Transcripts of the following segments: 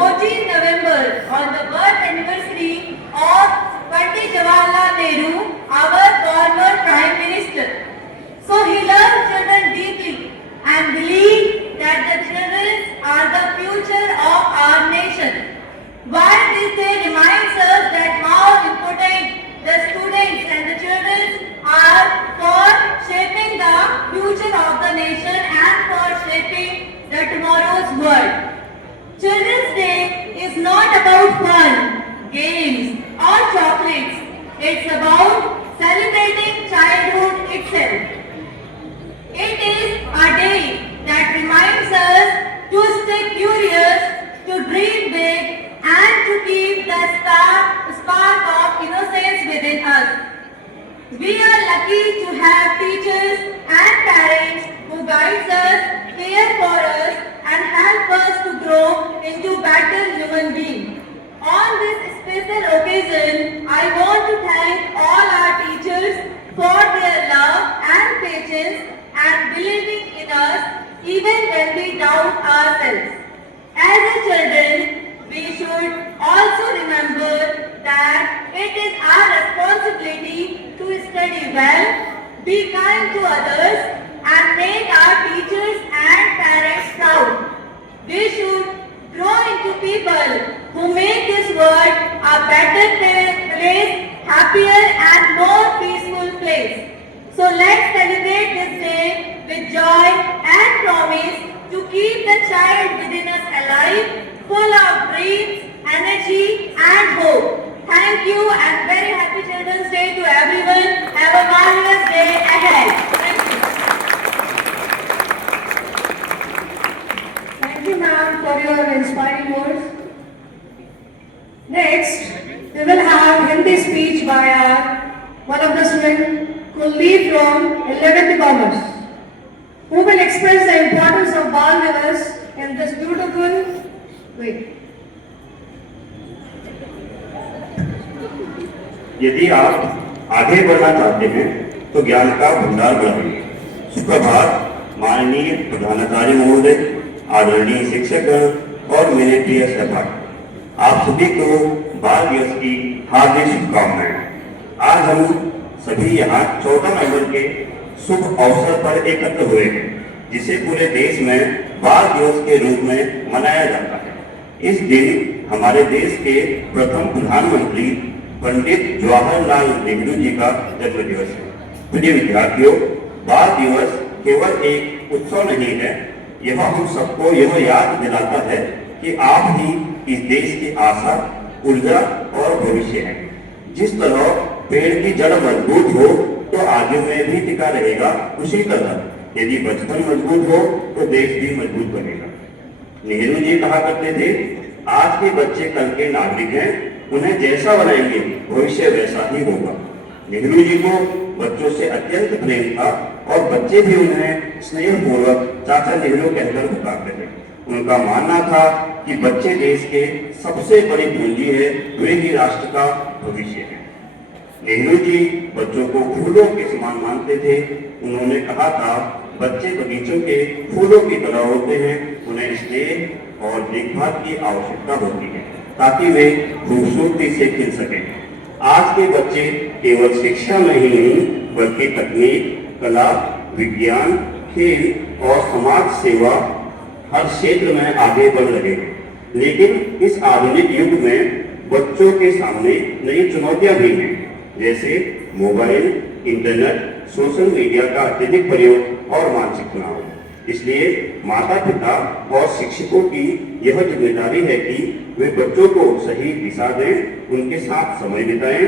14 November on the birth anniversary of Pandit Jawaharlal Nehru, our former Prime Minister. So he loved children deeply and believed that the children are the future of our nation. While this day reminds us that how important the students and the children are for shaping the future of the nation and for shaping the tomorrow's world. Children's Day is not about fun, games or chocolates. It's about celebrating childhood itself. It is a day that reminds us to stay curious, to dream big and to keep the spark of innocence within us. We are lucky to have teachers and parents who guide us, care for us and help us to grow into better human beings. On this special occasion, I want to thank all our teachers for their love and patience and believing in us even when we doubt ourselves. As a children, we should also remember that it is our responsibility to study well, be kind to others and make our teachers and parents proud. We should grow into people who make this world a better place, happier and more peaceful place. So let's celebrate this day with joy and promise to keep the child within us alive, full of dreams, energy and hope. Thank you and very happy Children's Day to everyone. Have a marvelous day ahead. Thank you, ma'am, for your inspiring words. Next, we will have Hindi speech by one of the students, Kuldeep from 11th Commerce, who will express the importance of Bal Divas in this beautiful way. यदि आप आगे बढ़ना चाहते हैं तो ज्ञान का भंडार बढ़ाइए। सुप्रभात माननीय प्रधानाचार्य महोदय, आदरणीय शिक्षकगण और मेरे प्रिय सहपाठी, आप सभी को बाल दिवस की हार्दिक शुभकामनाएं। आज हम सभी यहाँ 14 नवंबर के शुभ अवसर पर एकत्र हुए हैं, जिसे पूरे देश में बाल दिवस के रूप में मनाया जाता है। इस दिन हमारे देश के प्रथम प्रधानमंत्री पंडित जवाहरलाल नेहरू जी का जन्म दिवस है। प्रिय विद्यार्थियों, बाल दिवस केवल एक उत्सव नहीं है, यह हम सबको यह याद दिलाता है कि आप ही इस देश की आशा, ऊर्जा और भविष्य है। जिस तरह पेड़ की जड़ मजबूत हो तो आगे में भी टिका रहेगा, उसी तरह यदि बचपन मजबूत हो तो देश भी मजबूत बनेगा। नेहरू जी कहा करते थे, आज के बच्चे कल के नागरिक हैं, उन्हें जैसा बनाएंगे भविष्य वैसा ही होगा। नेहरू जी को बच्चों से अत्यंत प्रेम था और बच्चे भी उन्हें स्नेहपूर्वक चाचा नेहरू कहकर पुकारते थे। उनका मानना था कि बच्चे देश के सबसे बड़ी पूंजी है, वे ही राष्ट्र का भविष्य है। नेहरू जी बच्चों को फूलों के समान मानते थे। उन्होंने कहा था, बच्चे बगीचों के फूलों की तरह होते हैं, उन्हें स्नेह और देखभाल की आवश्यकता होती है ताकि वे खूबसूरती से खिल सकें। आज के बच्चे केवल शिक्षा में ही नहीं बल्कि तकनीक, कला, विज्ञान, खेल और समाज सेवा हर क्षेत्र में आगे बढ़ रहे हैं। लेकिन इस आधुनिक युग में बच्चों के सामने नई चुनौतियां भी हैं, जैसे मोबाइल, इंटरनेट, सोशल मीडिया का अत्यधिक प्रयोग और मानसिक तनाव। इसलिए माता पिता और शिक्षकों की यह जिम्मेदारी है कि वे बच्चों को सही दिशा दें, उनके साथ समय बिताएं,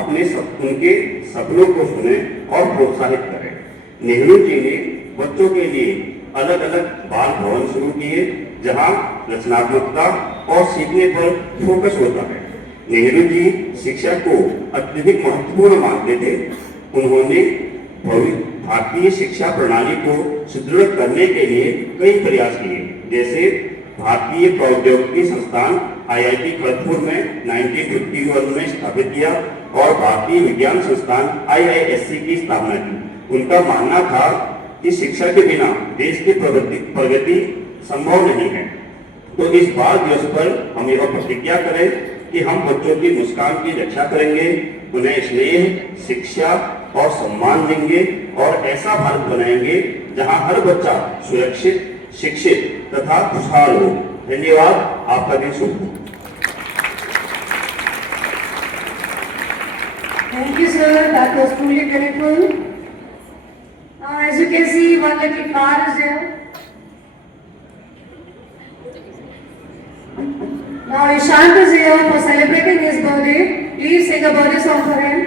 उनके सपनों को सुनें और प्रोत्साहित करें। नेहरू जी ने बच्चों के लिए अलग अलग बाल भवन शुरू किए, जहां रचनात्मकता और सीखने पर फोकस होता है। नेहरू जी शिक्षा को अत्यधिक महत्वपूर्ण मानते थे। उन्होंने भारतीय शिक्षा प्रणाली को सुदृढ़ करने के लिए कई प्रयास किए, जैसे भारतीय प्रौद्योगिकी संस्थान IIT खड़गपुर में 1951 में स्थापित किया और भारतीय विज्ञान संस्थान IISc की स्थापना की। उनका मानना था कि शिक्षा के बिना देश की प्रगति संभव नहीं है। तो इस बाल दिवस पर हम यह प्रतिज्ञा करें कि हम बच्चों की मुस्कान की रक्षा करेंगे, उन्हें स्नेह, शिक्षा और सम्मान देंगे और ऐसा भारत बनाएंगे जहां हर बच्चा सुरक्षित, शिक्षित तथा खुशहाल हो। धन्यवाद। आपका दिन शुभ हो। Thank you, sir. That was truly beautiful. Now, as you can see, one little car is there. Now, Ishant is here for celebrating his birthday. Please sing a birthday song for him.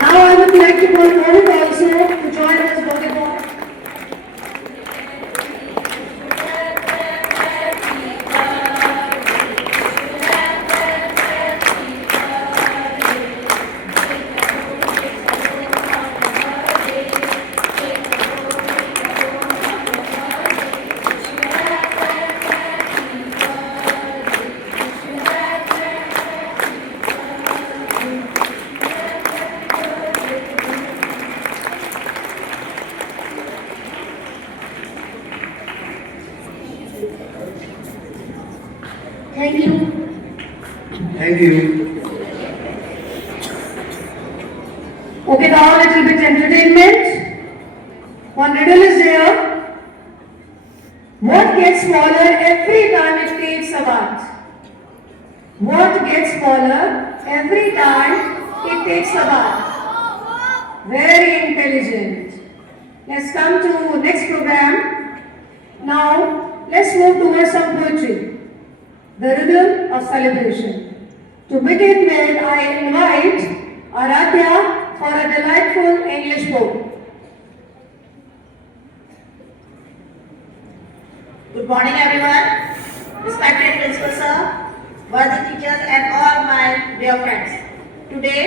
Now, I would like to call Rohit also to join this birthday song. Thank you. Thank you. Okay, now a little bit entertainment. One riddle is there. What gets smaller every time it takes a bath? What gets smaller every time it takes a bath? Very intelligent. Let's come to next program. Now, let's move towards some poetry. The rhythm of celebration. To begin with, I invite Aradhya for a delightful English poem. Good morning, everyone. Respected Principal Sir, worthy teachers, and all my dear friends. Today,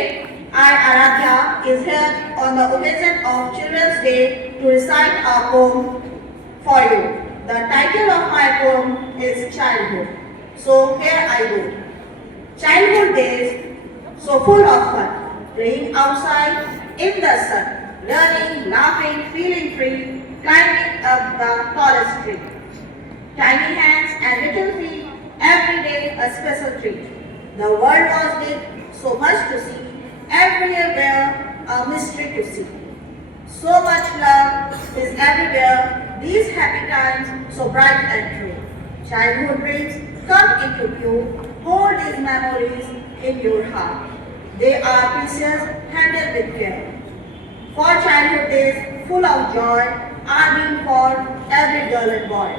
I, Aradhya, is here on the occasion of Children's Day to recite a poem for you. The title of my poem is Childhood. So here I go. Childhood days, so full of fun, playing outside in the sun, learning, laughing, feeling free, climbing up the tallest tree. Tiny hands and little feet, every day a special treat. The world was big, so much to see, everywhere a mystery to see. So much love is everywhere, these happy times so bright and true. Childhood dreams come into view, hold these memories in your heart. They are precious, handled with care. For childhood days full of joy are being for every girl and boy.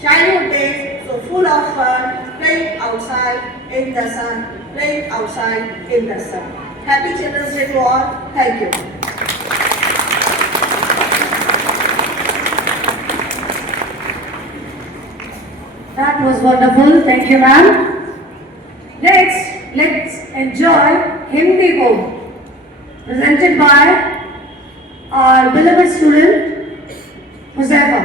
Childhood days so full of fun, playing outside in the sun, playing outside in the sun. Happy Children's Day to all. Thank you. That was wonderful. Thank you, ma'am. Next, let's enjoy Hindi poem presented by our beloved student, Huzaifa.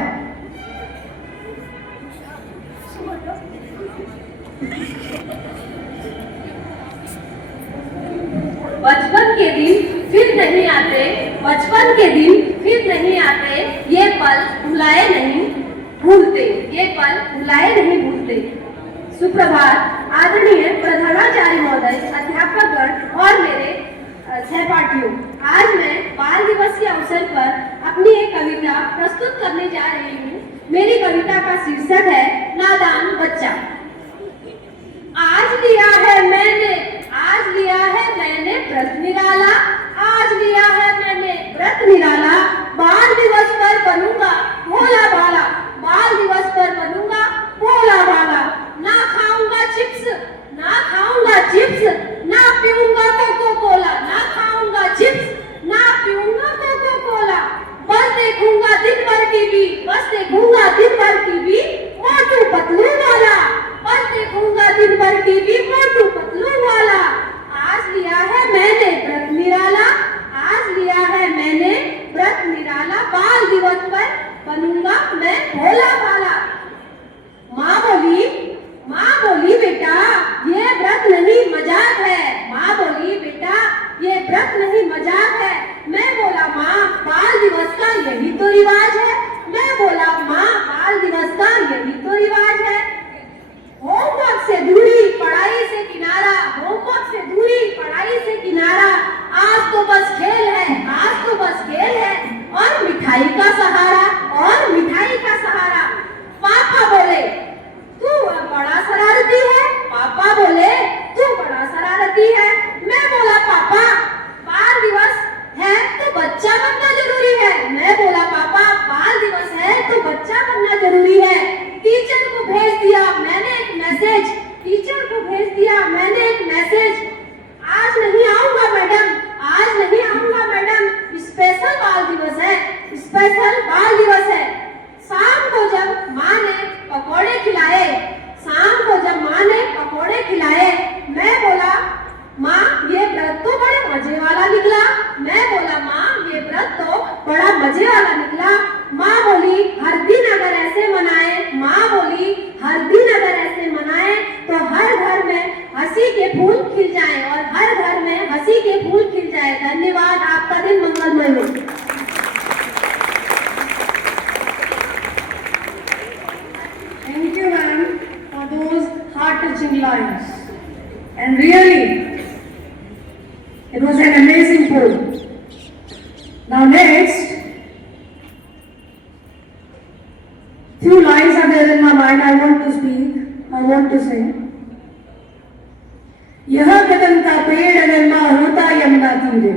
बचपन के दिन फिर नहीं आते, बचपन के दिन फिर नहीं आते, ये पल भुलाए नहीं भूलते, ये पल भुलाए नहीं भूलते। सुप्रभात आदरणीय प्रधानाचार्य महोदय, अध्यापकगण और मेरे सहपाठियों, आज मैं बाल दिवस के अवसर पर अपनी एक कविता प्रस्तुत करने जा रही हूँ। मेरी कविता का शीर्षक है नादान बच्चा। आज लिया है मैंने व्रत निराला, आज लिया है मैंने व्रत निराला, बाल दिवस पर बनूंगा भोला भाला, बाल दिवस पर बनूंगा भोला भाला। ना खाऊंगा चिप्स, ना खाऊंगा चिप्स, ना पीऊंगा कोको कोला, ना खाऊंगा चिप्स, ना पीऊंगा कोको कोला। बस देखूंगा दिन भर टीवी, बस देखूंगा दिन भर टीवी, मोटू पतलू वाला, बस देखूंगा दिन भर टीवी, मोटू पतलू वाला। आज लिया है मैंने व्रत निराला, आज लिया है मैंने व्रत निराला, बाल व्रत नहीं मजाक है। मैं बोला माँ बाल दिवस का यही तो रिवाज है। मैं बोला माँ बाल दिवस का यही तो रिवाज है। होमवर्क से दूरी पढ़ाई से किनारा, होमवर्क से दूरी पढ़ाई से किनारा, आज तो बस खेल है, आज तो बस खेल है और मिठाई का सहारा, और मिठाई का सहारा। पापा बोले तू बड़ा शरारती है, पापा बोले तू बड़ा शरारती है। मैं बोला पापा बाल दिवस है तो बच्चा बनना जरूरी है। मैं बोला पापा बाल दिवस है तो बच्चा बनना जरूरी है। टीचर को भेज दिया मैंने एक मैसेज, टीचर को भेज दिया मैंने एक मैसेज, आज नहीं आऊंगा मैडम, आज नहीं आऊंगा मैडम, स्पेशल बाल दिवस है, स्पेशल बाल दिवस है। शाम को जब माँ ने पकोड़े खिलाए, शाम को जब माँ ने पकोड़े खिलाए, मैं बोला माँ ये व्रत तो बड़े मजे वाला निकला। मैं बोला माँ ये व्रत तो बड़ा मजे वाला निकला। माँ बोली हर दिन अगर ऐसे मनाए, माँ बोली हर दिन अगर ऐसे मनाए तो हर घर में हंसी के फूल खिल जाए, और हर घर में हंसी के फूल खिल जाए। धन्यवाद, आपका दिन मंगलमय हो। Thank you, ma'am, for those heart-touching lines. And really, it was an amazing poem. Now next, few lines are there in my mind. I want to speak. I want to sing. यह कदम का पेड़ अगर माँ होता यमुना तीरे,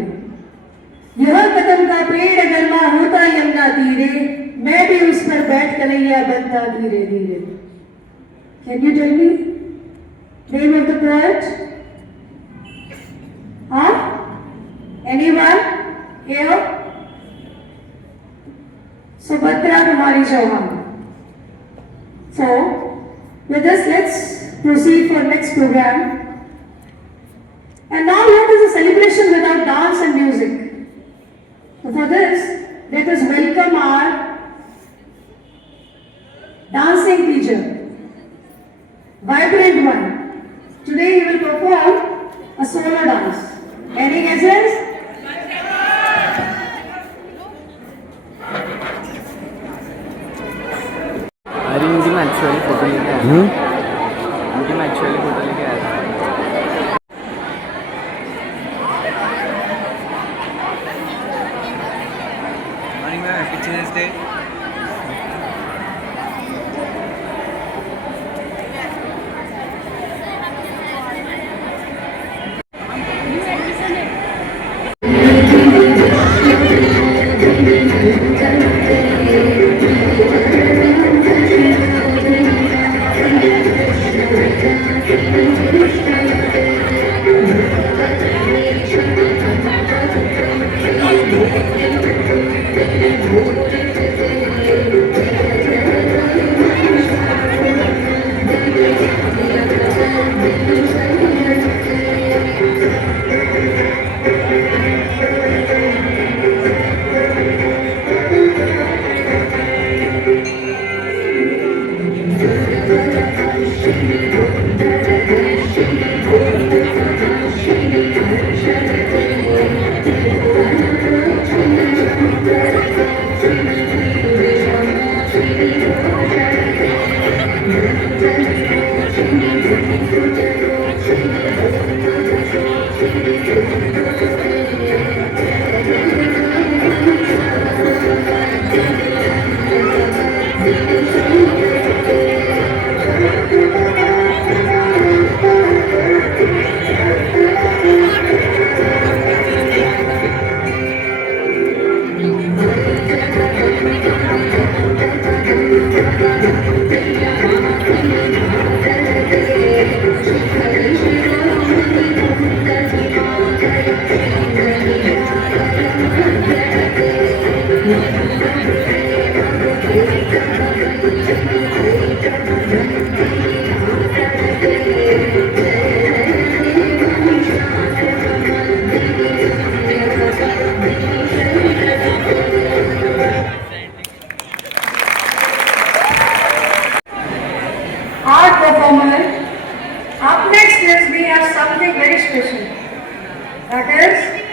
यह कदम का पेड़ अगर माँ होता यमुना तीरे, मैं भी उस पर बैठ कन्हैया बनता धीरे धीरे। Can you tell me name of the poet? Huh? Anyone here? Subhadra Kumari Chauhan. So, with this, let's proceed for next program. And now what is a celebration without dance and music? So for this, let us welcome our dancing teacher, vibrant one. Today he will perform a solo dance. Any guesses? अरे मुझे मैं actually photo लेके आया था, मुझे मैं actually photo लेके आया था। Morning ma'am, happy children's day. Thank you.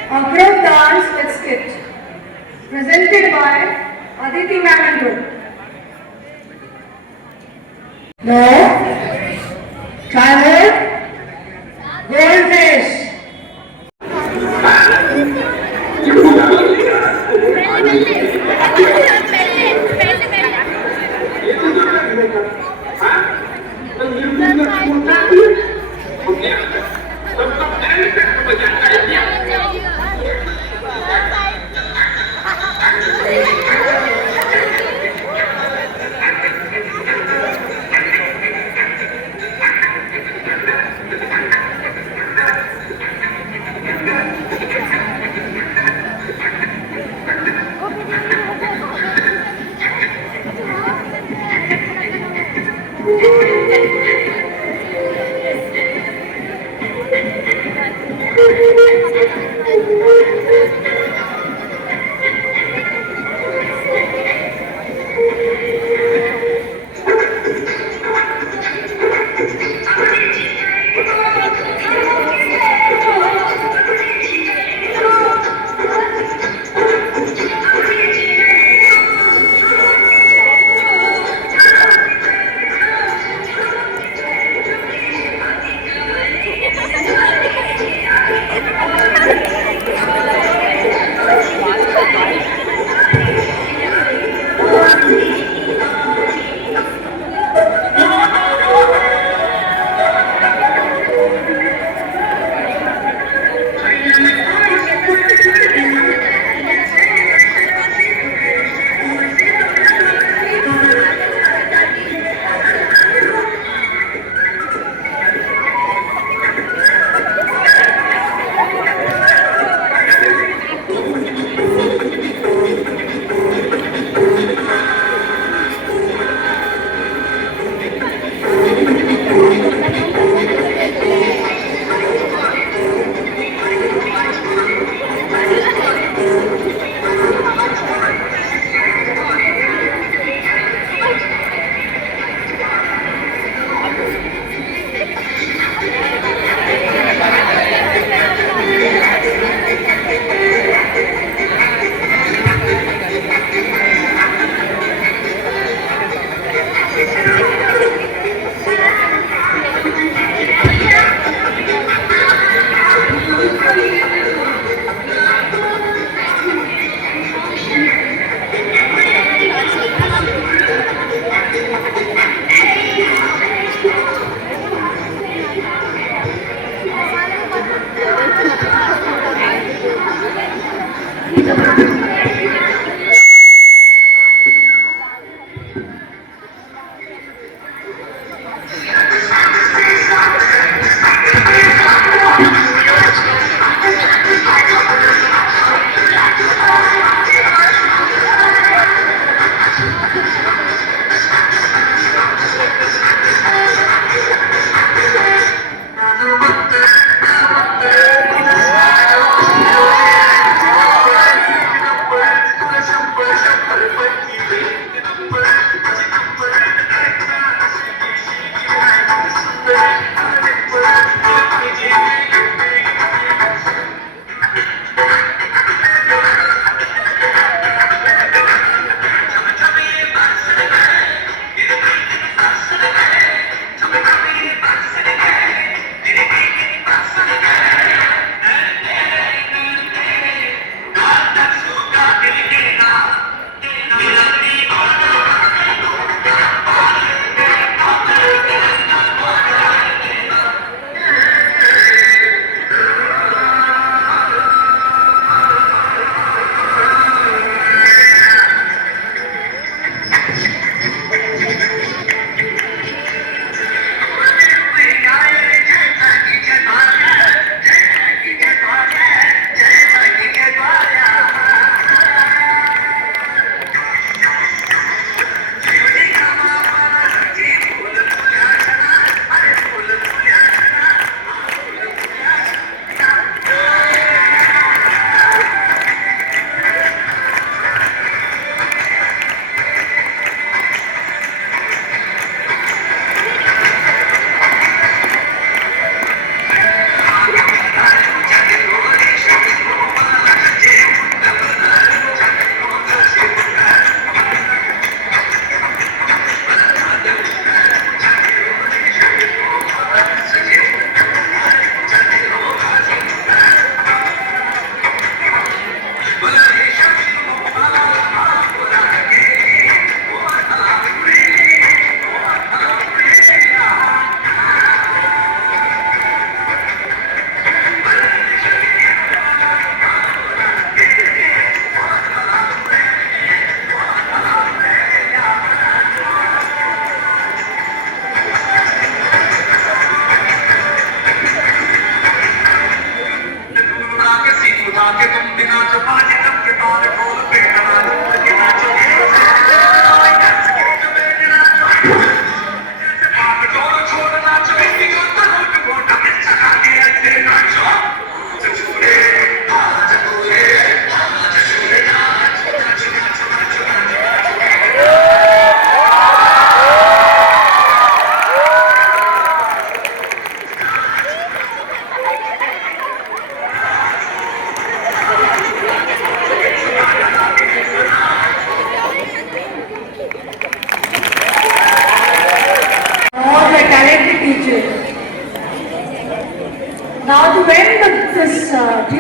a group dance with skit, presented by Aditi Ma'am and Group. No? Travel? Goldfish.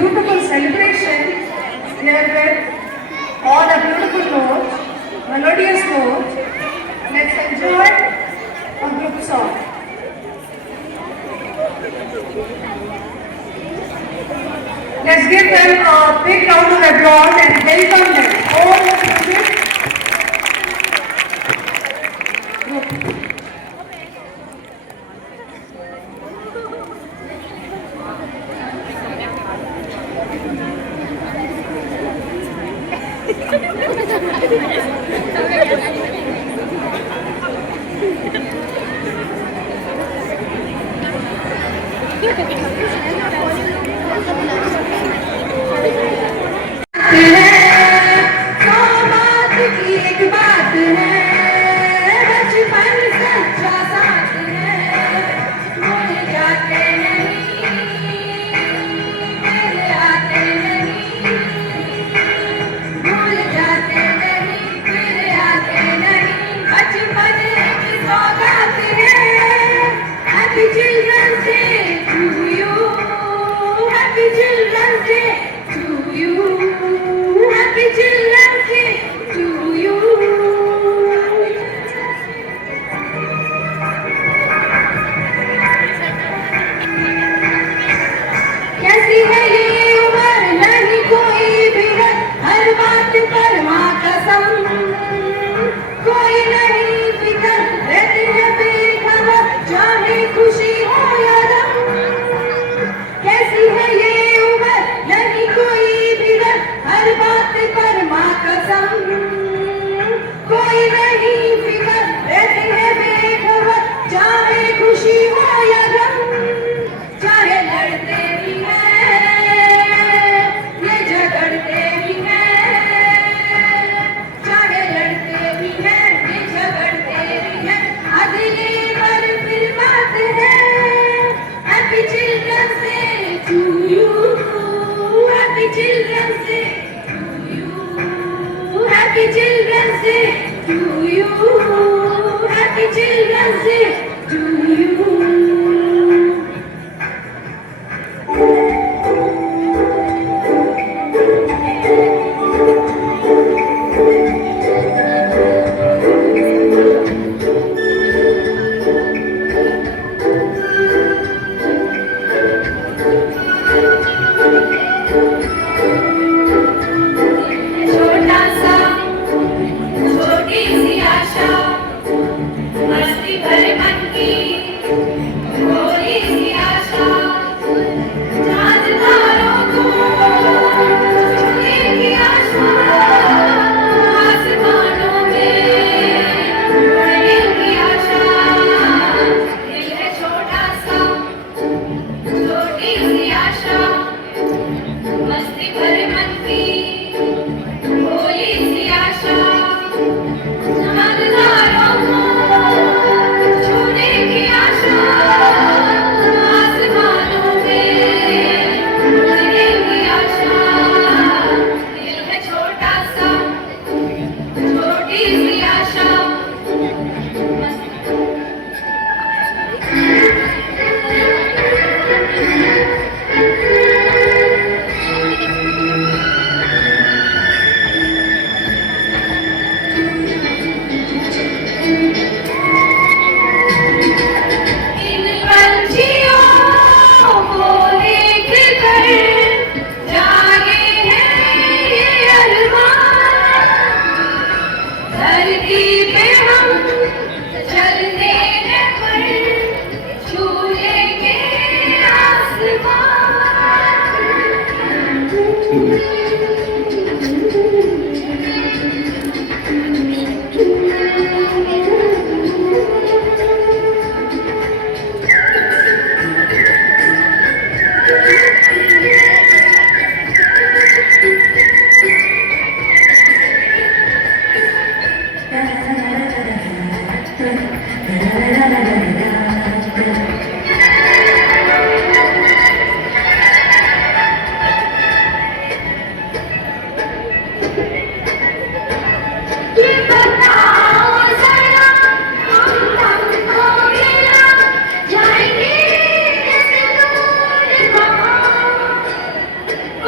beautiful celebration here with all a beautiful note, melodious note. Let's enjoy a group song. Let's give them a big round of applause and welcome them. All the music.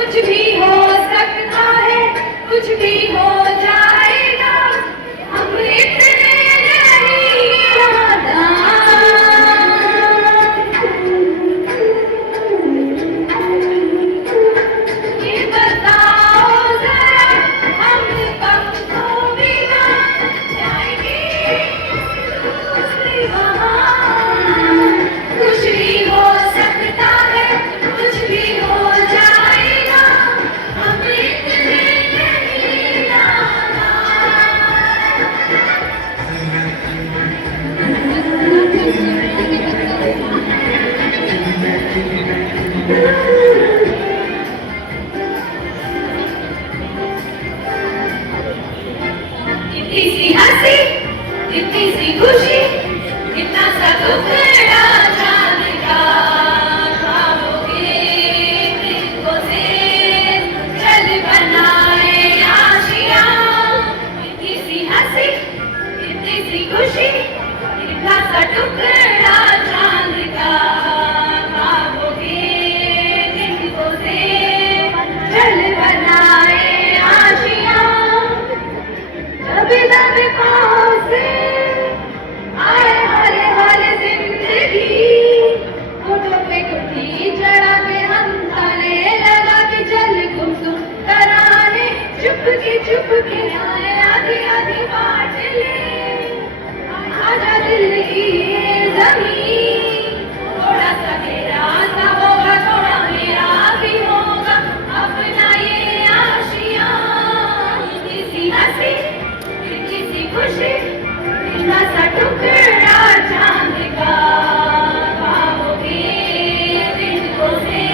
कुछ भी हो सकता है, कुछ भी हो जाएगा, हम इतने नहीं नादान। ये बताओ जरा, हम पंखों बिना जाएंगे दूसरी वहाँ। कुछ भी हो सकता है, कुछ भी हो जाएगा, हम इतने नहीं नादान। इतनी सी हंसी, इतनी सी खुशी, इतना सा टुकड़ा चांद का, खाओगे दिल से चल बनाए आशियाँ। इतनी सी हंसी, इतनी सी खुशी, इतना सा टुकड़ा चांद का, खाओगे दिल से चल बनाए आशियाँ। दबे दबे पाँव से आए हरे हरे जिंदगी, होठों पे कुर्ती चढ़ा के हम ताले लगा के चल गुमसुम तराने, चुप के आए आधी आधी बात ले, आजा दिल की ये ज़मीन। थोड़ा सा तेरा सा होगा, थोड़ा मेरा भी होगा, अपना ये आशियाँ। इतनी सी हंसी, इतनी सी खुशी, इतना सा टुकड़ा चांद का, खाओगे दिल से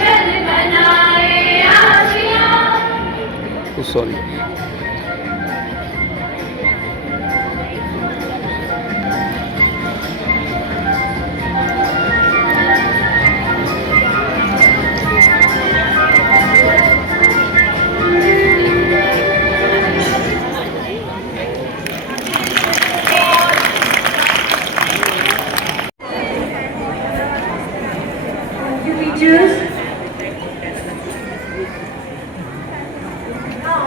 चल बनाए आशियाँ। Sorry. Thank you, teachers. Now,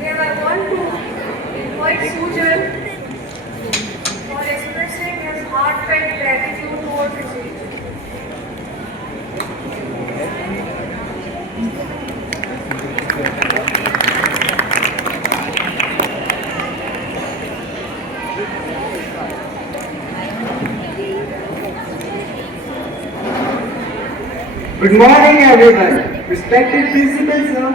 here I want to invite Sujan for expressing his heartfelt gratitude towards his teacher. Good morning, everyone. Respected principal, sir.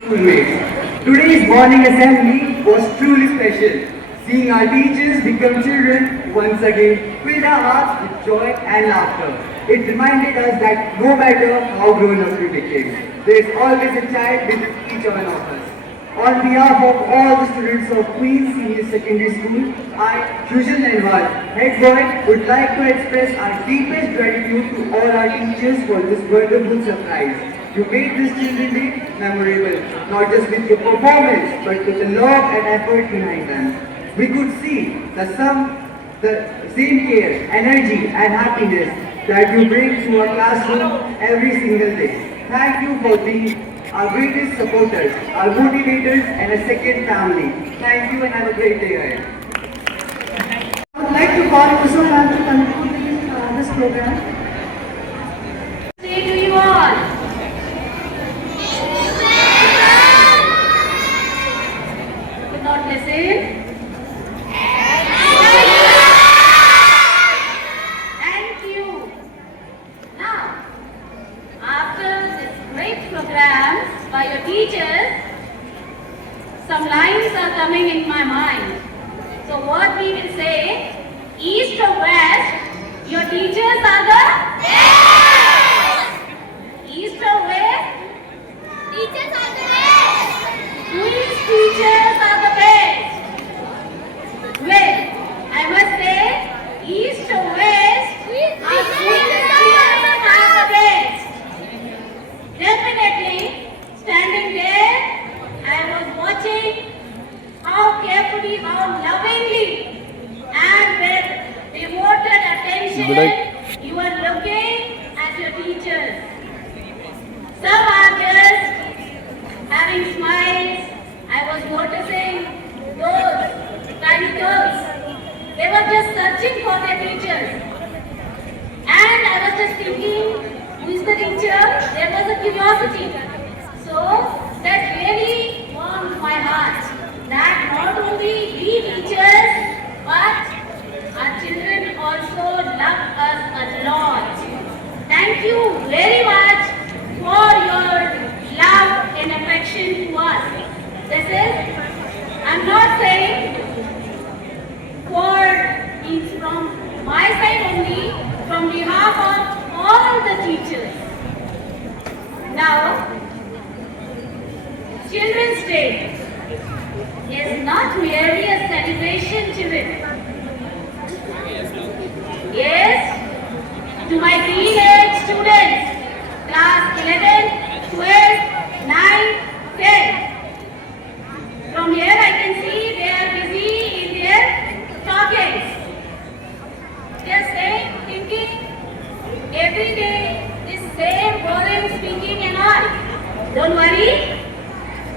Schoolmates, today's morning assembly was truly special. Seeing our teachers become children once again filled our hearts with joy and laughter. It reminded us that no matter how grown up we became, there is always a child within each one of us. On behalf of all the students of Queen's Senior Secondary School, I, Sujan Nenwal, head boy, would like to express our deepest gratitude to all our teachers for this wonderful surprise. You made this Children's Day memorable, not just with your performance, but with the love and effort behind them. We could see the same care, energy, and happiness that you bring to our classroom every single day. Thank you for being our greatest supporters, our motivators, and a second family. Thank you and have a great day ahead. I would like to call Kusum ma'am to conclude this program. Say to you all. Could not listen. Thank you. Now, after this great program by your teachers, some lines are coming in my mind. So what we will say, east or west, your teachers are the best. East or west, teachers are the best. Which teachers are the best? Well, I must say, east or west, our teachers are the best. Definitely, standing there, I was watching how carefully, how lovingly children, you are looking at your teachers. Some are just having smiles. I was noticing those tiny girls. They were just searching for their teachers. And I was just thinking, who is the teacher? There was a curiosity. So that really warmed my heart. That not only we teachers, but our children also love us a lot. Thank you very much for your love and affection to us. This is, I'm not saying for from my side only, from behalf of all the teachers. Now, Children's Day is not merely a celebration, children. Yes, to my teenage students, class 11, 12, 9, 10. From here I can see they are busy in their talkings. They are saying, thinking, every day this same boring speaking and all. Don't worry,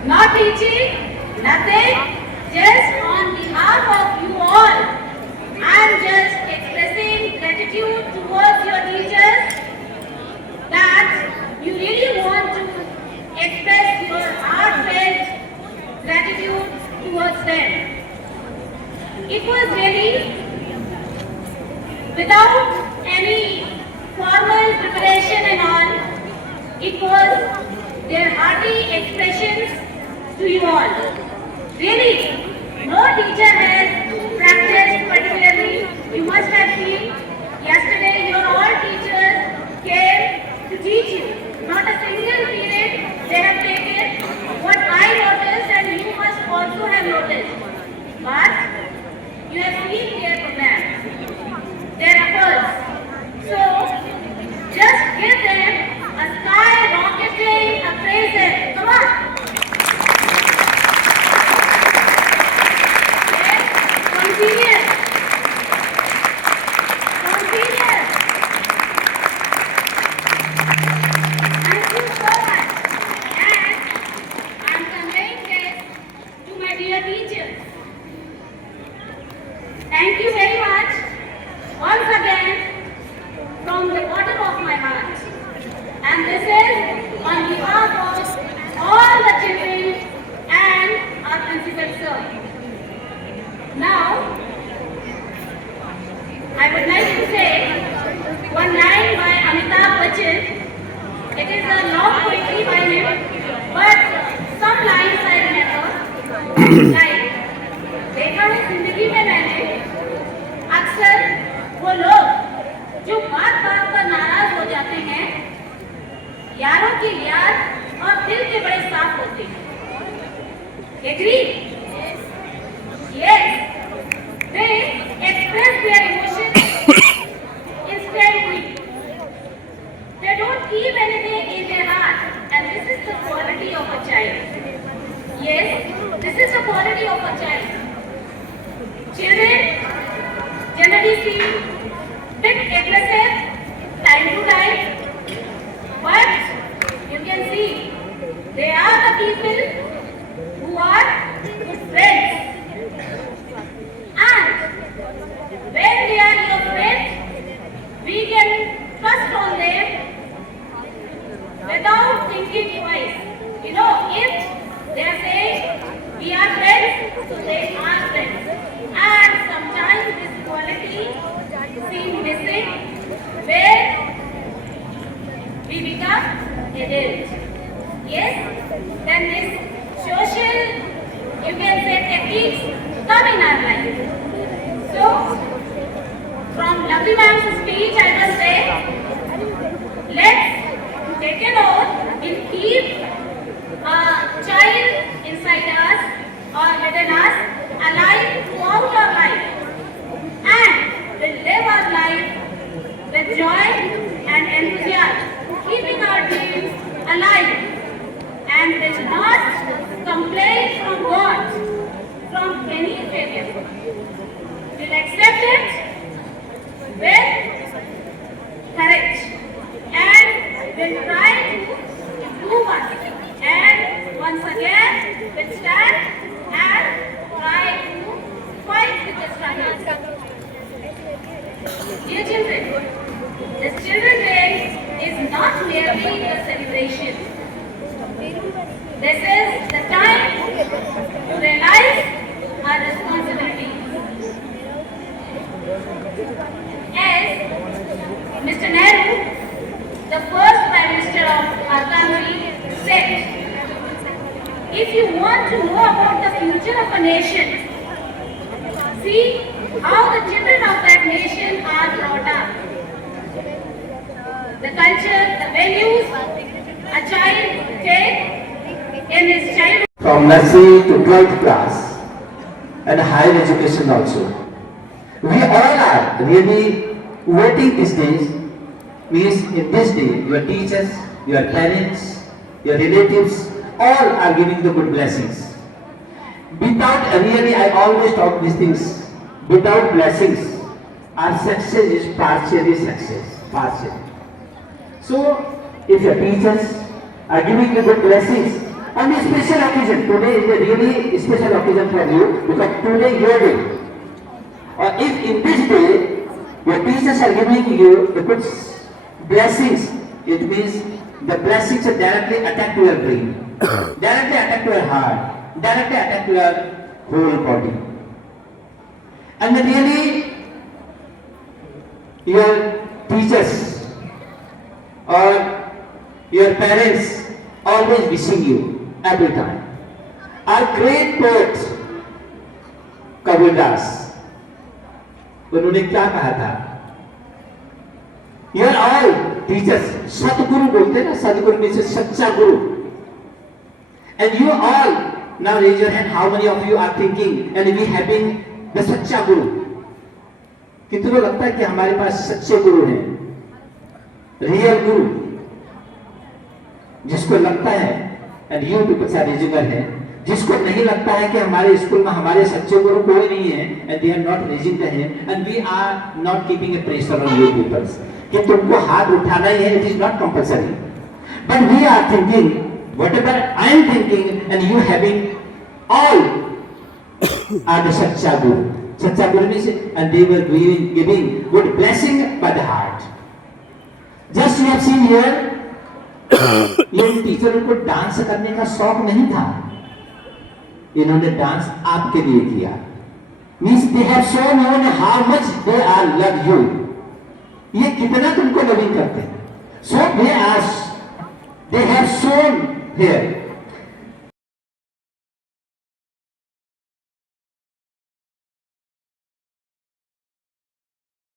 not teaching, nothing, just on behalf of you all, I'm just expressing gratitude towards your teachers that you really want to express your heartfelt gratitude towards them. It was really without any formal preparation and all, it was their hearty expressions to you all. Really, no teacher has practiced particularly. You must have seen yesterday your all teachers came to teach you. Not a single period they have taken. What I noticed and you must also have noticed. But you have seen their programs, their efforts. So, just give them a skyrocketing appraisal. Come on. Continuous. Continuous. Thank you so much. And I'm conveying this to my dear teachers. Thank you very much once again from the bottom of my heart. And this is on behalf of all the children and our principal sir. Now, I would like to say one line by Amitabh Bachchan. It is a long poetry by him, but some lines I remember. Like, देखा है जिंदगी में मैंने अक्सर वो लोग जो बात बात पर नाराज हो जाते हैं, यारों की याद और दिल के बड़े साफ होते हैं. Agree? Yes, they express their emotions instantly. They don't keep anything in their heart, and this is the quality of a child. Yes, this is the quality of a child. Children generally seem bit aggressive time to time, but you can see they are the people who are good friends. And when they are your friends, we can trust on them without thinking twice. You know, if they are saying we are friends, so they are friends. And sometimes this quality seems missing where we become adults. Yes, then this social, you can say, techniques come in our life. So, from Lovely Ma'am's speech, I must say, let's take an oath, we'll keep a child inside us or within us alive throughout our life. And we'll live our life with joy and enthusiasm, keeping our dreams alive. And will not complain from God, from any failure. We'll accept it with Dear children, this Children's Day is not merely a celebration. This is the time to realize our responsibilities. As Mr. Nehru, the first Prime Minister of our country, said, if you want to know about the future of a nation, see how the children of that nation are brought up. The culture, the values a child takes in his childhood. From nursery to 12th class and higher education also. We all are really waiting these days. Means in this day, your teachers, your parents, your relatives, all are giving the good blessings. Without really, I always talk these things. Without blessings, our success is partially success. Partially. So, if your teachers are giving you good blessings, on a special occasion, today is a really special occasion for you because today your day. Or if in this day, your teachers are giving you the good blessings, it means the blessings are directly attack to your brain, directly attack to your heart, directly attack to your whole body. And then really, your teachers or your parents always wishing you every time. Our great poet Kabirdas, उन्होंने क्या कहा था? You are all teachers. सतगुरु बोलते हैं ना, सतगुरु में से सच्चा गुरु. And you all now raise your hand. How many of you are thinking and we having the सच्चा गुरु? कितनों लगता है कि हमारे पास सच्चे गुरु हैं, रियल गुरु? जिसको लगता है and you people are raising your hand. जिसको नहीं लगता है कि हमारे स्कूल में हमारे सच्चे गुरु कोई नहीं है and they are not raising the hand and we are not keeping a pressure on you people कि तुमको हाथ उठाना ही है, it is not compulsory, but we are thinking whatever I am thinking and you having all are the सच्चा गुरु means and they were giving good blessing by the heart. Just you have seen here ये टीचरों को dance करने का शौक नहीं था, इन्होंने डांस आपके लिए किया. Means they have shown you how much they are love you. ये कितना तुमको लविंग करते हैं. So they have shown here